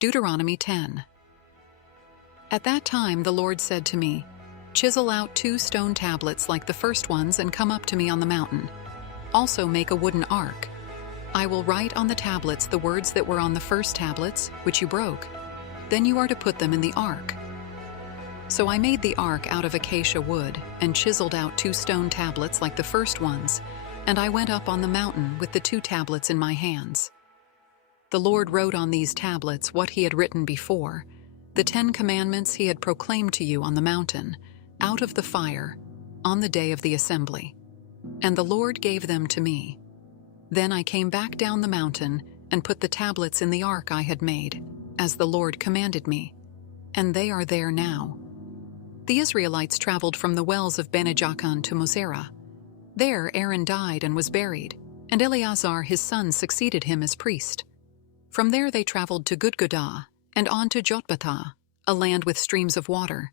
Deuteronomy 10. At that time the Lord said to me, "Chisel out 2 stone tablets like the first ones and come up to me on the mountain. Also make a wooden ark. I will write on the tablets the words that were on the first tablets, which you broke. Then you are to put them in the ark." So I made the ark out of acacia wood and chiseled out 2 stone tablets like the first ones, and I went up on the mountain with the 2 tablets in my hands. The Lord wrote on these tablets what he had written before, the 10 commandments he had proclaimed to you on the mountain, out of the fire, on the day of the assembly. And the Lord gave them to me. Then I came back down the mountain and put the tablets in the ark I had made, as the Lord commanded me, and they are there now. The Israelites traveled from the wells of Bene-Jaakan to Mosera. There Aaron died and was buried, and Eleazar his son succeeded him as priest. From there they traveled to Gudgodah and on to Jotbathah, a land with streams of water.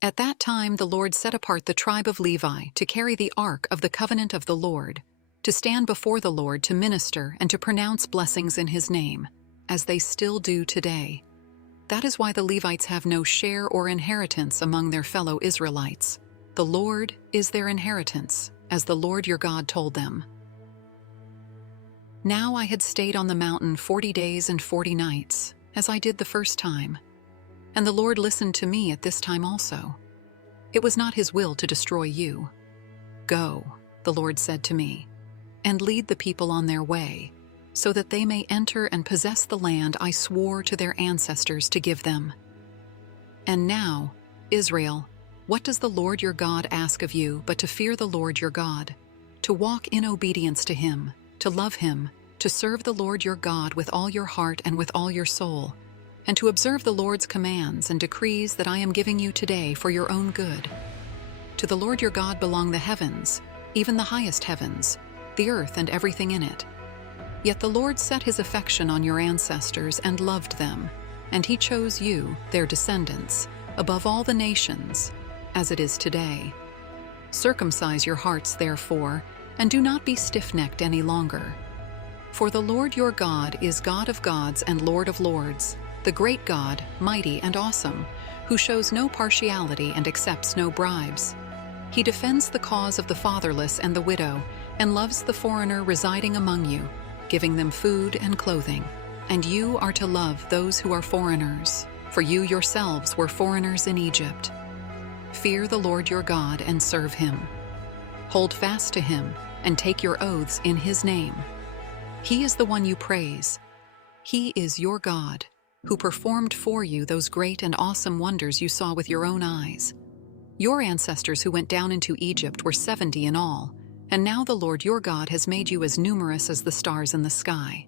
At that time the Lord set apart the tribe of Levi to carry the ark of the covenant of the Lord, to stand before the Lord to minister and to pronounce blessings in his name, as they still do today. That is why the Levites have no share or inheritance among their fellow Israelites. The Lord is their inheritance, as the Lord your God told them. Now I had stayed on the mountain 40 days and 40 nights, as I did the first time. And the Lord listened to me at this time also. It was not his will to destroy you. "Go," the Lord said to me, "and lead the people on their way, so that they may enter and possess the land I swore to their ancestors to give them." And now, Israel, what does the Lord your God ask of you but to fear the Lord your God, to walk in obedience to him, to love him, to serve the Lord your God with all your heart and with all your soul, and to observe the Lord's commands and decrees that I am giving you today for your own good? To the Lord your God belong the heavens, even the highest heavens, the earth and everything in it. Yet the Lord set his affection on your ancestors and loved them, and he chose you, their descendants, above all the nations, as it is today. Circumcise your hearts, therefore, and do not be stiff-necked any longer. For the Lord your God is God of gods and Lord of lords, the great God, mighty and awesome, who shows no partiality and accepts no bribes. He defends the cause of the fatherless and the widow, and loves the foreigner residing among you, giving them food and clothing. And you are to love those who are foreigners, for you yourselves were foreigners in Egypt. Fear the Lord your God and serve him. Hold fast to him and take your oaths in his name. He is the one you praise. He is your God, who performed for you those great and awesome wonders you saw with your own eyes. Your ancestors who went down into Egypt were 70 in all, and now the Lord your God has made you as numerous as the stars in the sky.